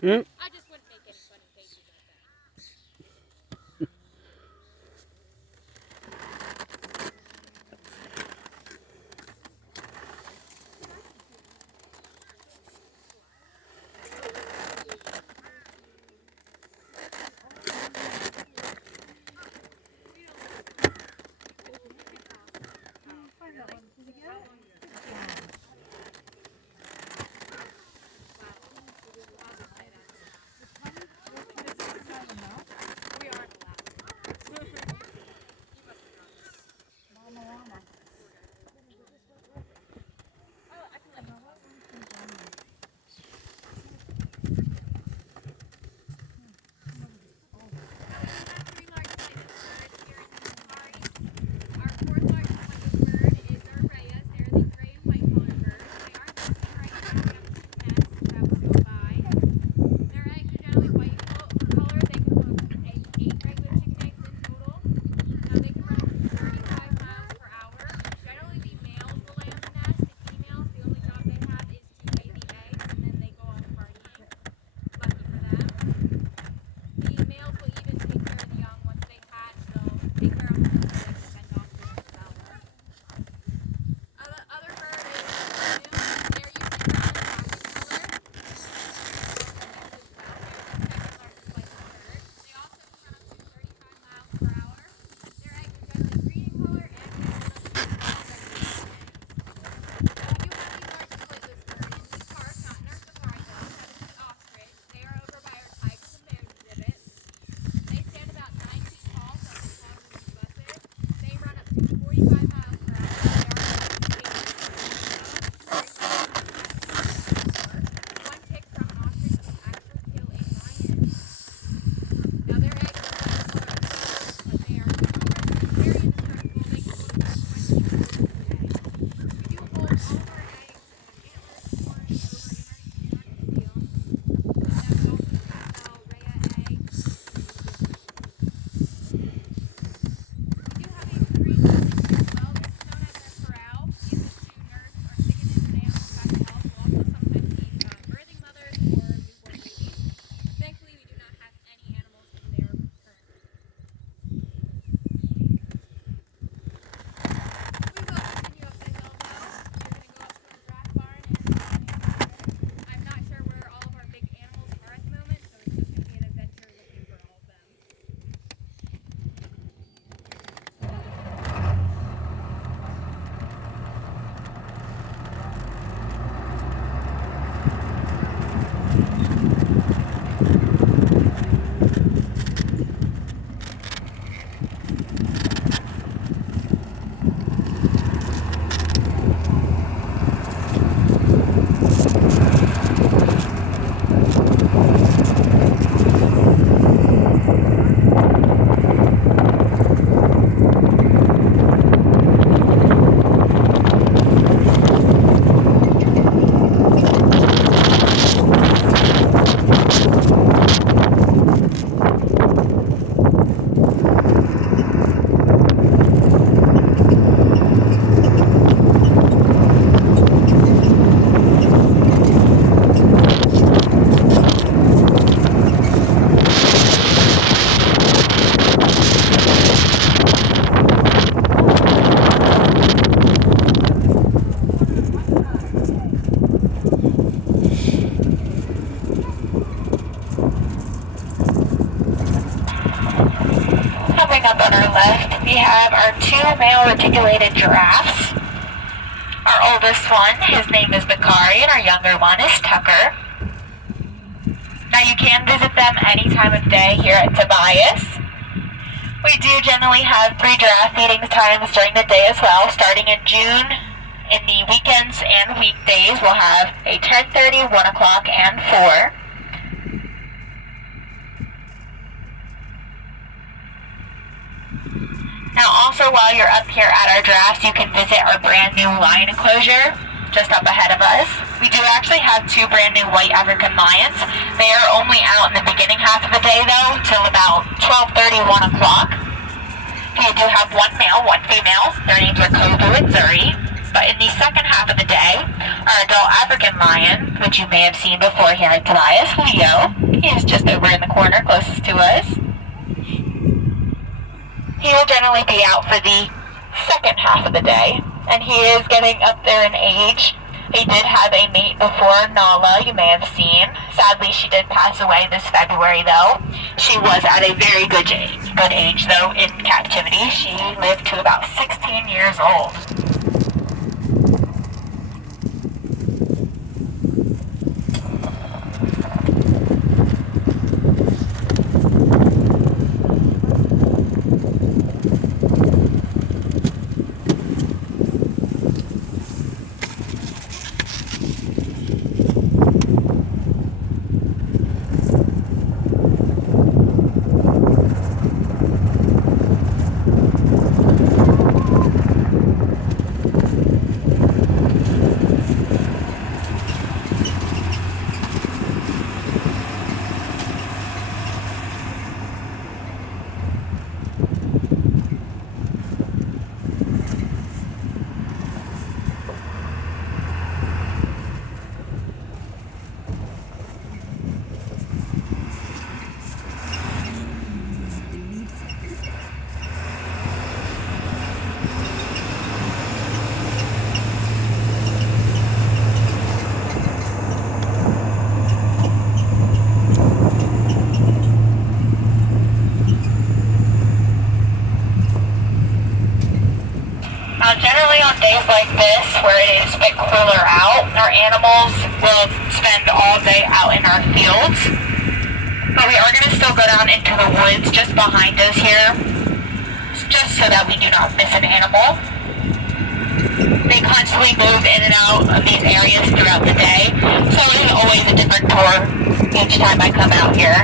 Hmm? I just wouldn't make any funny faces at them. We aren't allowed. You must have gone there. Oh, I can let you know. We have three large pointed birds here in the safari. Our fourth largest pointed bird is our rayas. They're the gray and white colored birds. They are nesting right now. We have two nests that will go by. Their eggs are generally white color. They can hook eight regular chicken eggs in total. Now they can run up to 35 miles per hour. Generally the males will lay on the nest. The females, the only job they have is to lay the eggs and then they go off partying. Lucky for them. The males will even take care of the young once they hatch. They'll take care of them until they can send off to develop. Other bird is they're usually brown and black in color. They also can run up to 35 miles per hour. Their eggs are generally green in color and they will not be eggs. Now we do have these large flightless birds in the park, not in our safari though. That is the ostrich. They are over by our tigers and bears exhibit. They stand about 9 feet tall, so they're taller than these buses. They run up to 45 miles per hour. They are very fast. One tick from an ostrich will actually kill a lion. Now their eggs are white color as well, but they are numerous and very indestructible. They can hold about 20 birds a day. We do hold all of our eggs and antlers stored over in our museum. That would also sell rhea eggs. We do have a screen building here as well. This is known as our corral. We use it to nurse our chicken and animals back to health. We'll also sometimes feed birthing mothers or newborn babies. Thankfully, we do not have any animals in there currently. We will continue up the hill though. We're going to go up to the giraffe barn and I'm not sure where all of our big animals are at the moment, so it's just going to be an adventure looking for all of them. Coming up on our left, we have our two male reticulated giraffes. Our oldest one, his name is Bakari, and our younger one is Tucker. Now you can visit them any time of day here at Tobias. We do generally have 3 giraffe feeding times during the day as well. Starting in June, in the weekends and weekdays, we'll have a 10:30, 1 o'clock, and 4. Now also while you're up here at our giraffes, you can visit our brand new lion enclosure just up ahead of us. We do actually have 2 brand new white African lions. They are only out in the beginning half of the day though, till about 12:30, 1 o'clock. We do have 1 male, 1 female. Their names are Kobu and Zuri. But in the second half of the day, our adult African lion, which you may have seen before here in Tobias, Leo, he is just over in the corner closest to us. He will generally be out for the second half of the day, and he is getting up there in age. He did have a mate before, Nala, you may have seen. Sadly, she did pass away this February, though. She was at a very good age, though, in captivity. She lived to about 16 years old. Generally on days like this, where it is a bit cooler out, our animals will spend all day out in our fields. But we are going to still go down into the woods just behind us here, just so that we do not miss an animal. They constantly move in and out of these areas throughout the day, so it is always a different tour each time I come out here.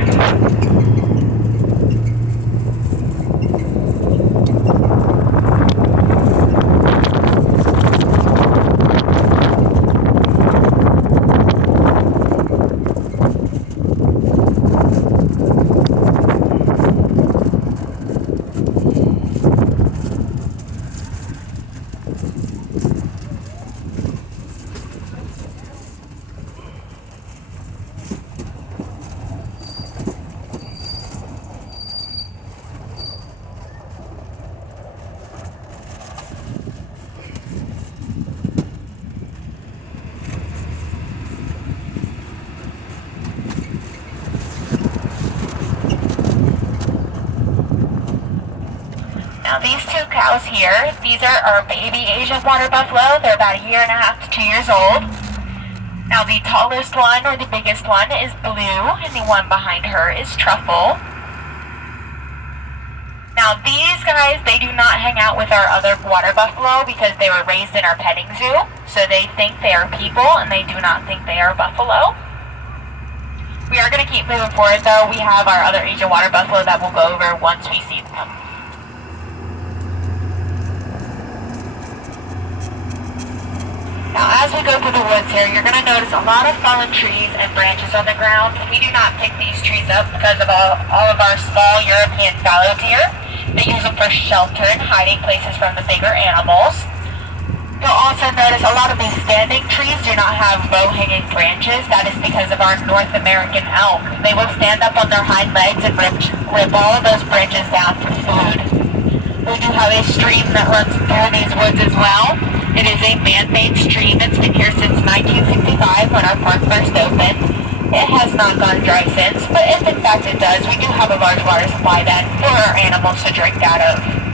Now these two cows here, these are our baby Asian water buffalo. They're about 1.5 to 2 years old. Now the tallest one, or the biggest one, is Blue, and the one behind her is Truffle. Now these guys, they do not hang out with our other water buffalo because they were raised in our petting zoo. So they think they are people, and they do not think they are buffalo. We are going to keep moving forward though. We have our other Asian water buffalo that we'll go over once we see them. Now as we go through the woods here, you're going to notice a lot of fallen trees and branches on the ground. We do not pick these trees up because of all of our small European fallow deer. They use them for shelter and hiding places from the bigger animals. You'll also notice a lot of these standing trees do not have low-hanging branches. That is because of our North American elk. They will stand up on their hind legs and rip all of those branches down for food. We do have a stream that runs through these woods as well. It is a man-made stream. It's been here since 1965 when our park first opened. It has not gone dry since, but if in fact it does, we do have a large water supply then for our animals to drink out of.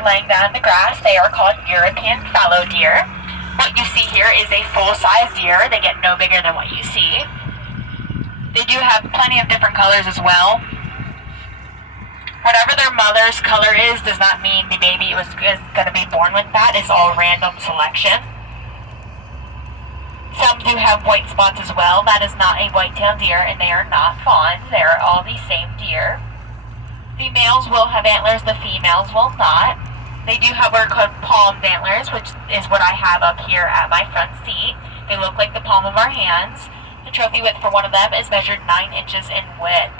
deer laying down in the grass. They are called European fallow deer. What you see here is a full-size deer. They get no bigger than what you see. They do have plenty of different colors as well. Whatever their mother's color is does not mean the baby is going to be born with that. It's all random selection. Some do have white spots as well. That is not a white-tailed deer, and they are not fawns. They are all the same deer. The males will have antlers, the females will not. They do have what are called palmed antlers, which is what I have up here at my front seat. They look like the palm of our hands. The trophy width for one of them is measured 9 inches in width.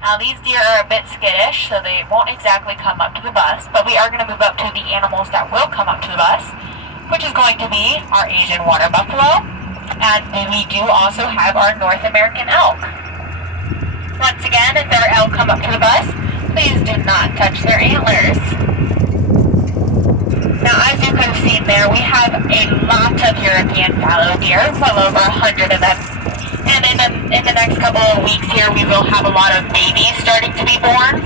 Now these deer are a bit skittish, so they won't exactly come up to the bus, but we are going to move up to the animals that will come up to the bus, which is going to be our Asian water buffalo, and we do also have our North American elk. Once again, if our elk come up to the bus, please do not touch their antlers. Now, as you could have seen there, we have a lot of European fallow deer, well over 100 of them. And in the next couple of weeks here, we will have a lot of babies starting to be born.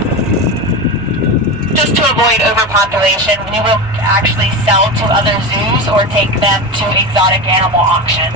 Just to avoid overpopulation, we will actually sell to other zoos or take them to exotic animal auctions.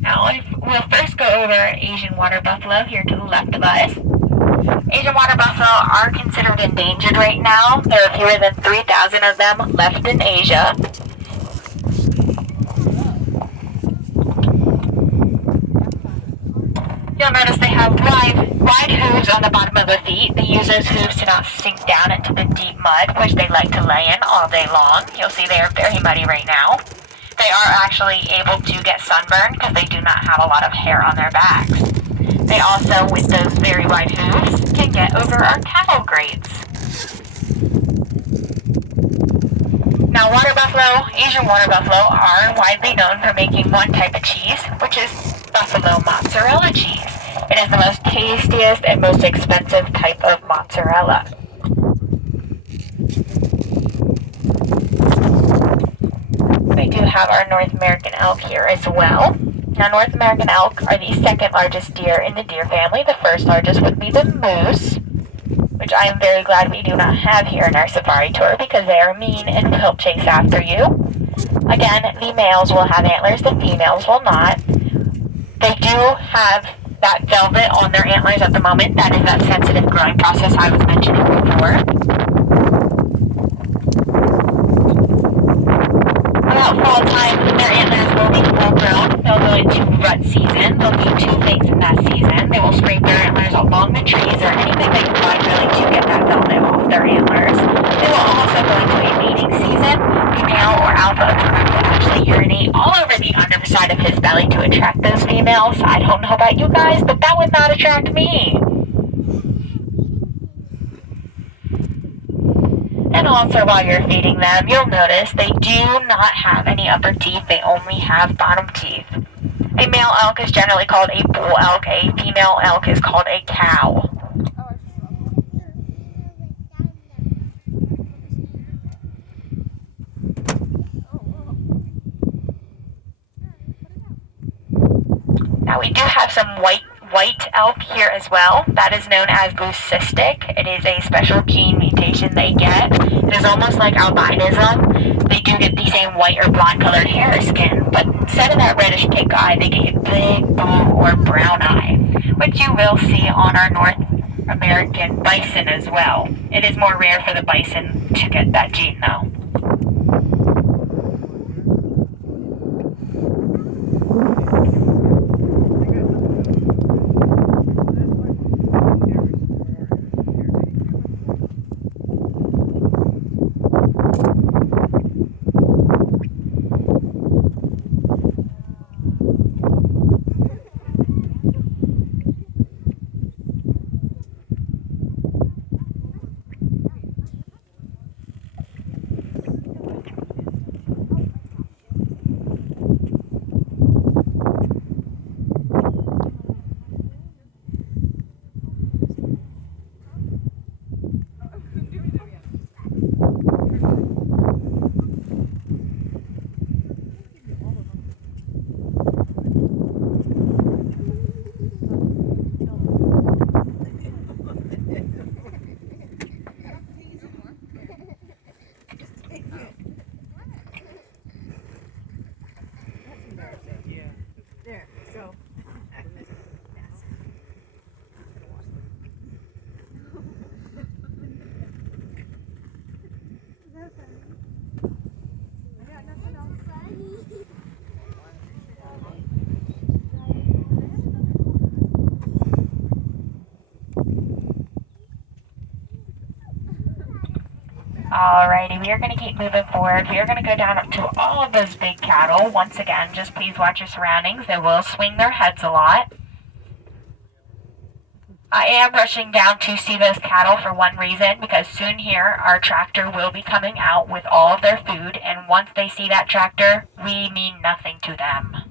Now, we'll first go over Asian water buffalo here to the left of us. Asian water buffalo are considered endangered right now. There are fewer than 3,000 of them left in Asia. You'll notice they have wide hooves on the bottom of their feet. They use those hooves to not sink down into the deep mud, which they like to lay in all day long. You'll see they are very muddy right now. They are actually able to get sunburned because they do not have a lot of hair on their backs. They also, with those very wide hooves, can get over our cattle grates. Now, Asian water buffalo are widely known for making one type of cheese, which is buffalo mozzarella cheese. It is the most tastiest and most expensive type of mozzarella. We do have our North American elk here as well. Now, North American elk are the second largest deer in the deer family. The first largest would be the moose, which I am very glad we do not have here in our safari tour because they are mean and will chase after you. Again, the males will have antlers, the females will not. They do have that velvet on their antlers at the moment. That is that sensitive growing process I was mentioning before. About fall time, their antlers will be full grown. They'll go into rut season. They'll do two things in that season. They will scrape their antlers along the trees or anything they can find really to get that velvet off their antlers. They will also go into a mating season. The male or alpha of the group will actually urinate all over the underside of his belly to attract those females. I don't know about you guys, but that would not attract me. And also, while you're feeding them, you'll notice they do not have any upper teeth. They only have bottom teeth. A male elk is generally called a bull elk. A female elk is called a cow. Now, we do have some white elk here as well. That is known as leucistic. It is a special gene mutation they get. It is almost like albinism. They do get the same white or blonde colored hair or skin, but instead of that reddish pink eye, they get a big blue or brown eye, which you will see on our North American bison as well. It is more rare for the bison to get that gene though. Alrighty, we are going to keep moving forward. We are going to go down up to all of those big cattle. Once again, just please watch your surroundings. They will swing their heads a lot. I am rushing down to see those cattle for one reason, because soon here our tractor will be coming out with all of their food, and once they see that tractor, we mean nothing to them.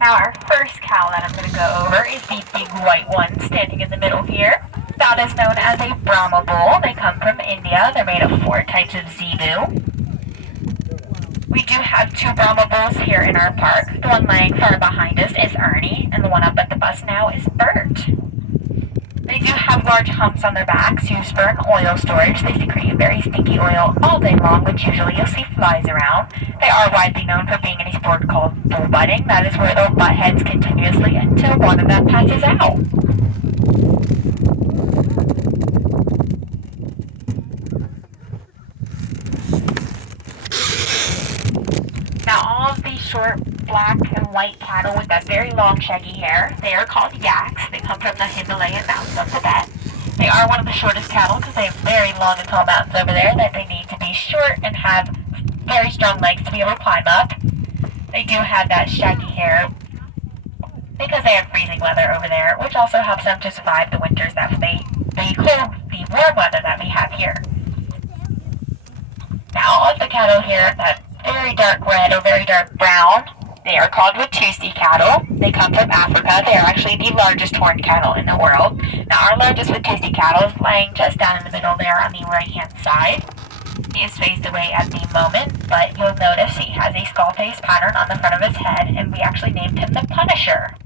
Now our first cow that I'm going to go over is the big white one standing in the middle here. That is known as a Brahma bull. They come from India. They're made of 4 types of zebu. We do have 2 Brahma bulls here in our park. The one laying far behind us is Ernie, and the one up at the bus now is Bert. They do have large humps on their backs used for an oil storage. They secrete a very stinky oil all day long, which usually you'll see flies around. They are widely known for being in a sport called bull butting. That is where they'll butt heads continuously until one of them passes out. Now all of these short black and white cattle with that very long shaggy hair, they are called yaks. They come from the Himalayan mountains of Tibet. They are one of the shortest cattle because they have very long and tall mountains over there that they need to be short and have very strong legs to be able to climb up. They do have that shaggy hair because they have freezing weather over there, which also helps them to survive the winters that the warm weather that we have here. Now all of the cattle here, that very dark red or very dark brown, they are called Watusi cattle. They come from Africa. They are actually the largest horned cattle in the world. Now our largest Watusi cattle is laying just down in the middle there on the right hand side. He is phased away at the moment, but you'll notice he has a skull face pattern on the front of his head, and we actually named him the Punisher.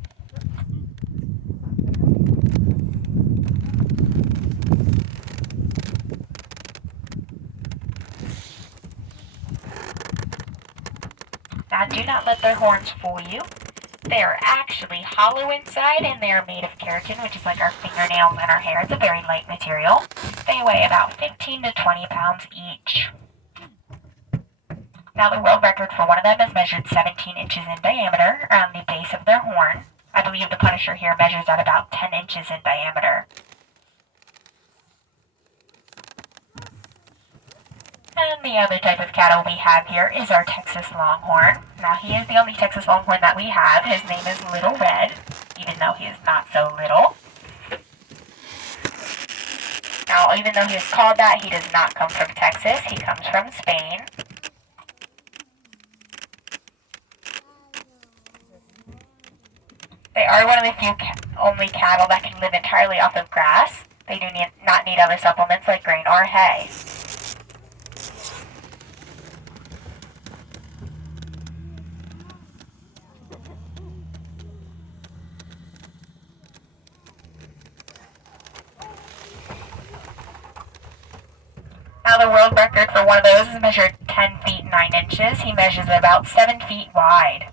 Now do not let their horns fool you. They are actually hollow inside, and they are made of keratin, which is like our fingernails and our hair. It's a very light material. They weigh about 15 to 20 pounds each. Now the world record for one of them is measured 17 inches in diameter around the base of their horn. I believe the Punisher here measures at about 10 inches in diameter. And the other type of cattle we have here is our Texas Longhorn. Now he is the only Texas Longhorn that we have. His name is Little Red, even though he is not so little. Now even though he is called that, he does not come from Texas. He comes from Spain. They are one of the few only cattle that can live entirely off of grass. They do not need other supplements like grain or hay. Now the world record for one of those is measured 10 feet 9 inches. He measures about 7 feet wide.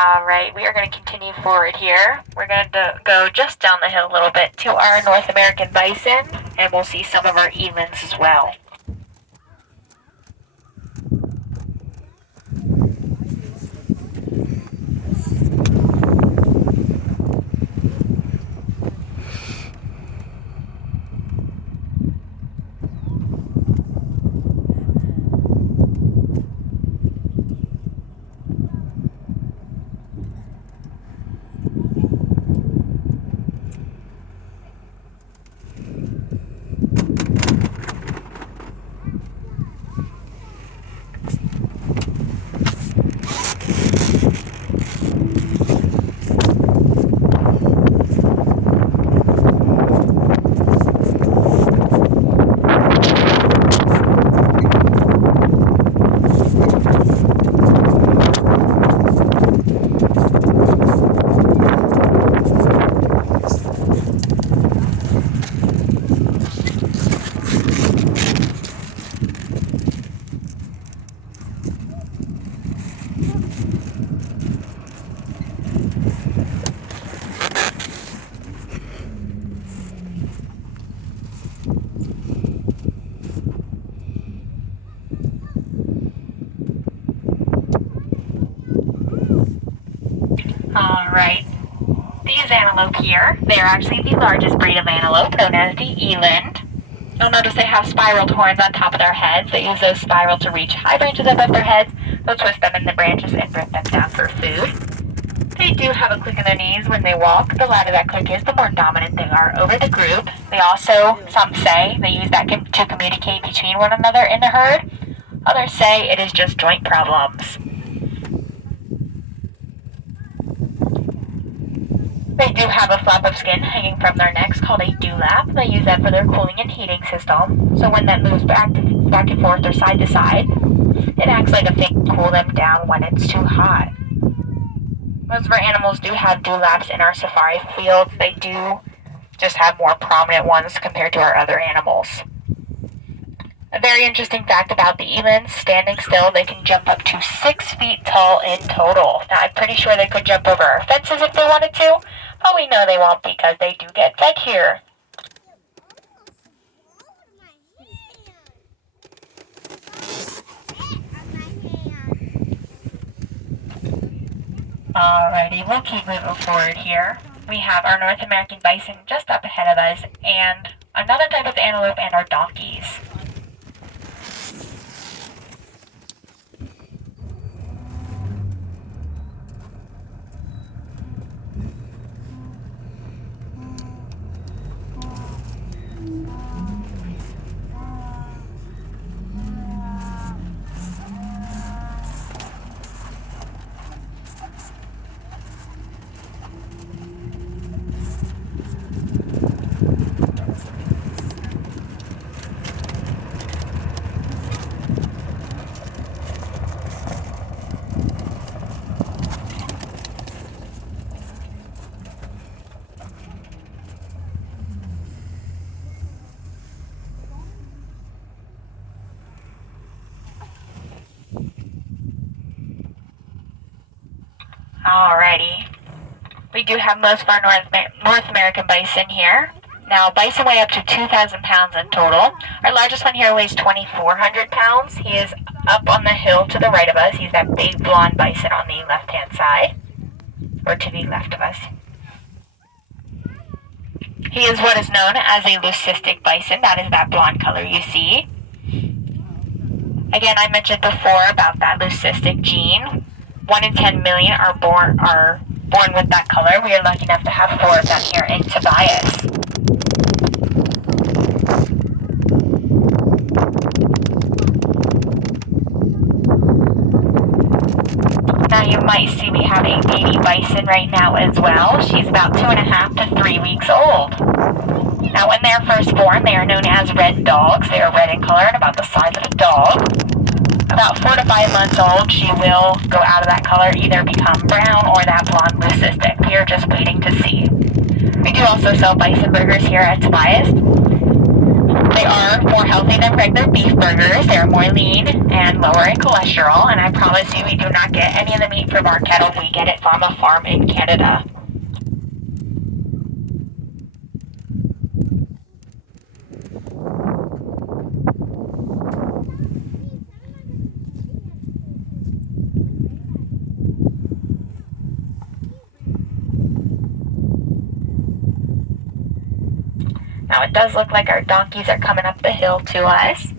Alright, we are going to continue forward here. We're going to go just down the hill a little bit to our North American bison, and we'll see some of our elands as well. Alright, these antelope here, they are actually the largest breed of antelope, known as the eland. You'll notice they have spiraled horns on top of their heads. They use those spirals to reach high branches above their heads. They'll twist them in the branches and rip them down for food. They do have a click in their knees when they walk. The louder that click is, the more dominant they are over the group. They also, some say, they use that to communicate between one another in the herd. Others say it is just joint problems. They do have a flap of skin hanging from their necks called a dewlap. They use that for their cooling and heating system. So when that moves back and forth or side to side, it acts like a thing to cool them down when it's too hot. Most of our animals do have dewlaps in our safari fields. They do just have more prominent ones compared to our other animals. A very interesting fact about the elands, standing still, they can jump up to 6 feet tall in total. Now, I'm pretty sure they could jump over our fences if they wanted to, but we know they won't because they do get fed here. Alrighty, we'll keep moving forward here. We have our North American bison just up ahead of us, and another type of antelope and our donkeys. Alrighty. We do have most of our North American bison here. Now, bison weigh up to 2,000 pounds in total. Our largest one here weighs 2,400 pounds. He is up on the hill to the right of us. He's that big blonde bison on the left-hand side, or to the left of us. He is what is known as a leucistic bison. That is that blonde color you see. Again, I mentioned before about that leucistic gene. 1 in 10 million are born with that color. We are lucky enough to have 4 of them here in Tobias. Now you might see we have a baby bison right now as well. She's about 2.5 to 3 weeks old. Now when they're first born, they are known as red dogs. They are red in color and about the size of a dog. About 4 to 5 months old, she will go out of that color, either become brown or that blonde leucistic. We are just waiting to see. We do also sell bison burgers here at Tobias. They are more healthy than regular beef burgers. They're more lean and lower in cholesterol, and I promise you we do not get any of the meat from our kettle. We get it from a farm in Canada. Now it does look like our donkeys are coming up the hill to us.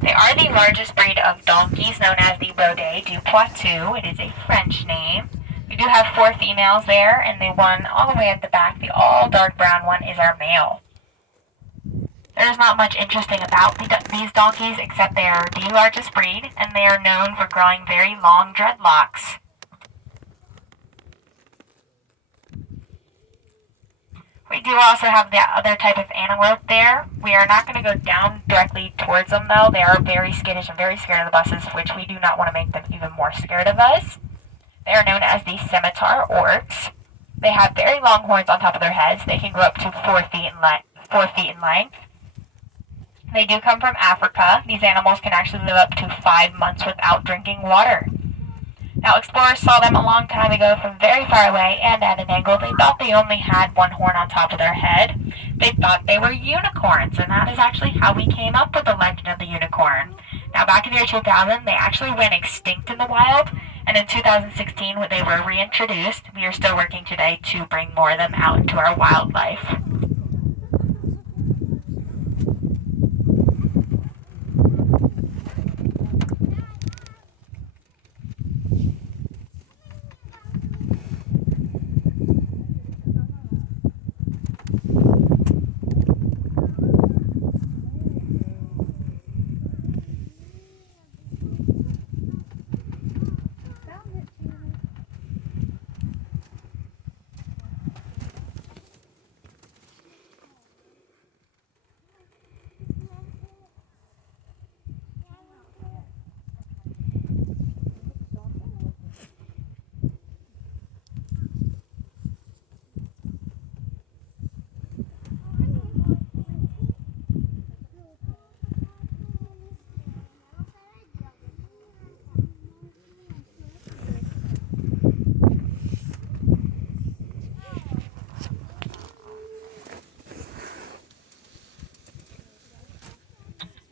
They are the largest breed of donkeys, known as the Rodet du Poitou. It is a French name. We do have 4 females there, and the one all the way at the back, the all dark brown one, is our male. There's not much interesting about these donkeys except they are the largest breed, and they are known for growing very long dreadlocks. We do also have the other type of antelope there. We are not going to go down directly towards them though. They are very skittish and very scared of the buses, which we do not want to make them even more scared of us. They are known as the scimitar oryx. They have very long horns on top of their heads. They can grow up to 4 feet in length. They do come from Africa. These animals can actually live up to 5 months without drinking water. Now, explorers saw them a long time ago from very far away and at an angle. They thought they only had 1 horn on top of their head. They thought they were unicorns, and that is actually how we came up with the legend of the unicorn. Now, back in the year 2000, they actually went extinct in the wild, and in 2016, when they were reintroduced, we are still working today to bring more of them out into our wildlife.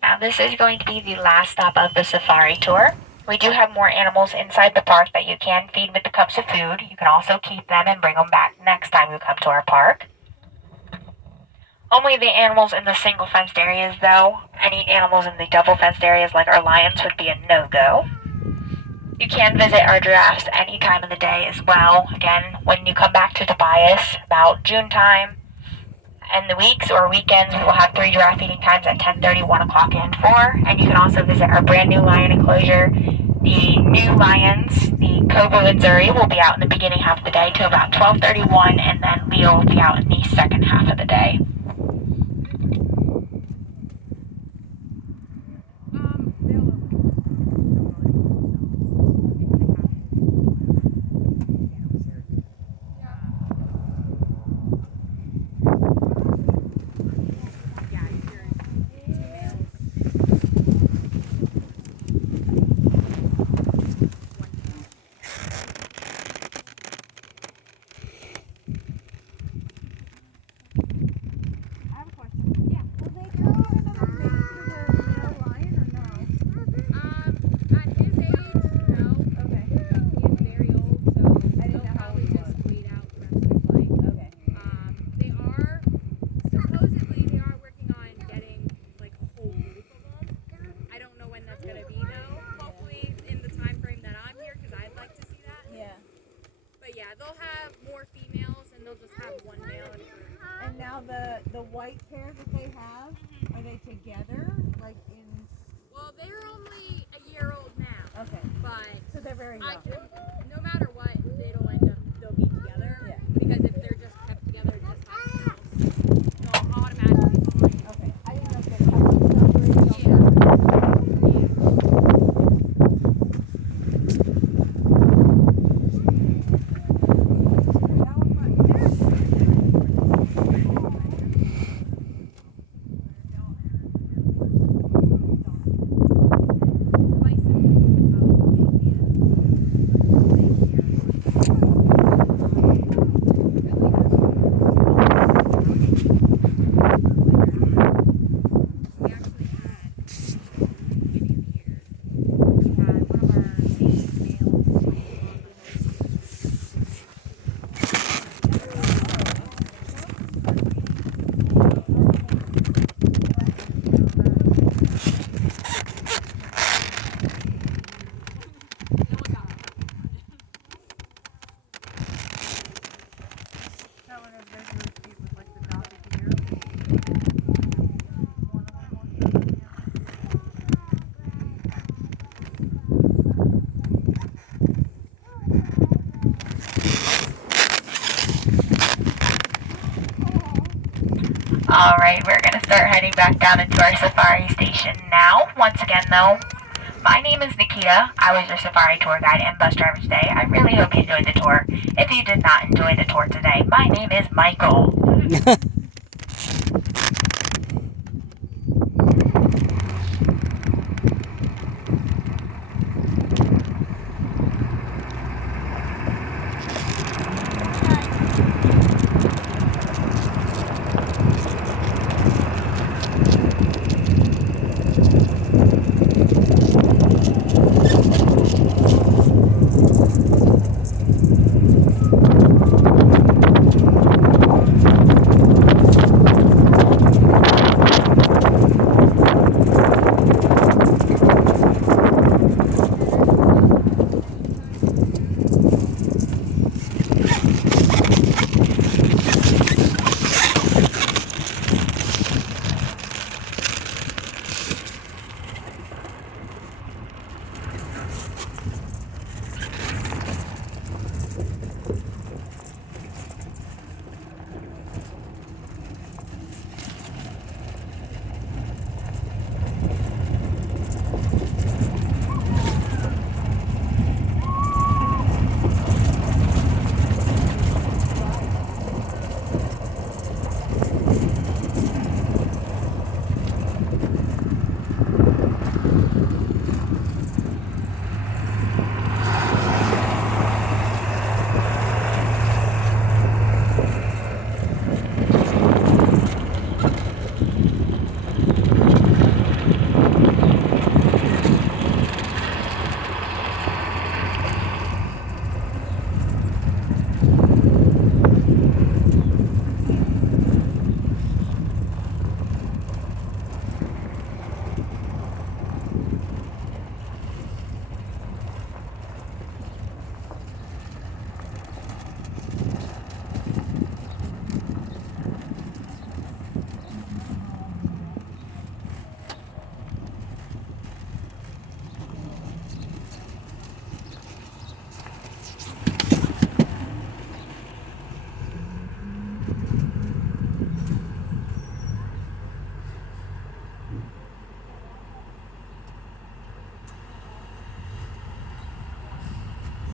Now this is going to be the last stop of the safari tour. We do have more animals inside the park that you can feed with the cups of food. You can also keep them and bring them back next time you come to our park. Only the animals in the single fenced areas though. Any animals in the double fenced areas like our lions would be a no-go. You can visit our giraffes any time of the day as well. Again, when you come back to Tobias about June time, in the weeks or weekends, we will have 3 giraffe feeding times at 10:30, 1 o'clock, and 4. And you can also visit our brand new lion enclosure. The new lions, the Kovu and Zuri, will be out in the beginning half of the day to about 12:31, and then Leo will be out in the second half of the day. They'll have more females and they'll just have 1 male. And now the white pair that they have, are they together? Like in? Well, they're only a year old now. Okay. But so they're very young. No matter what, they'll be together. Yeah. Because if they're just kept together, just by themselves, they'll automatically fine. Okay. I didn't know if they were separated. Alright, we're gonna start heading back down into our safari station now. Once again though, my name is Nikita. I was your safari tour guide and bus driver today. I really hope you enjoyed the tour. If you did not enjoy the tour today, my name is Michael.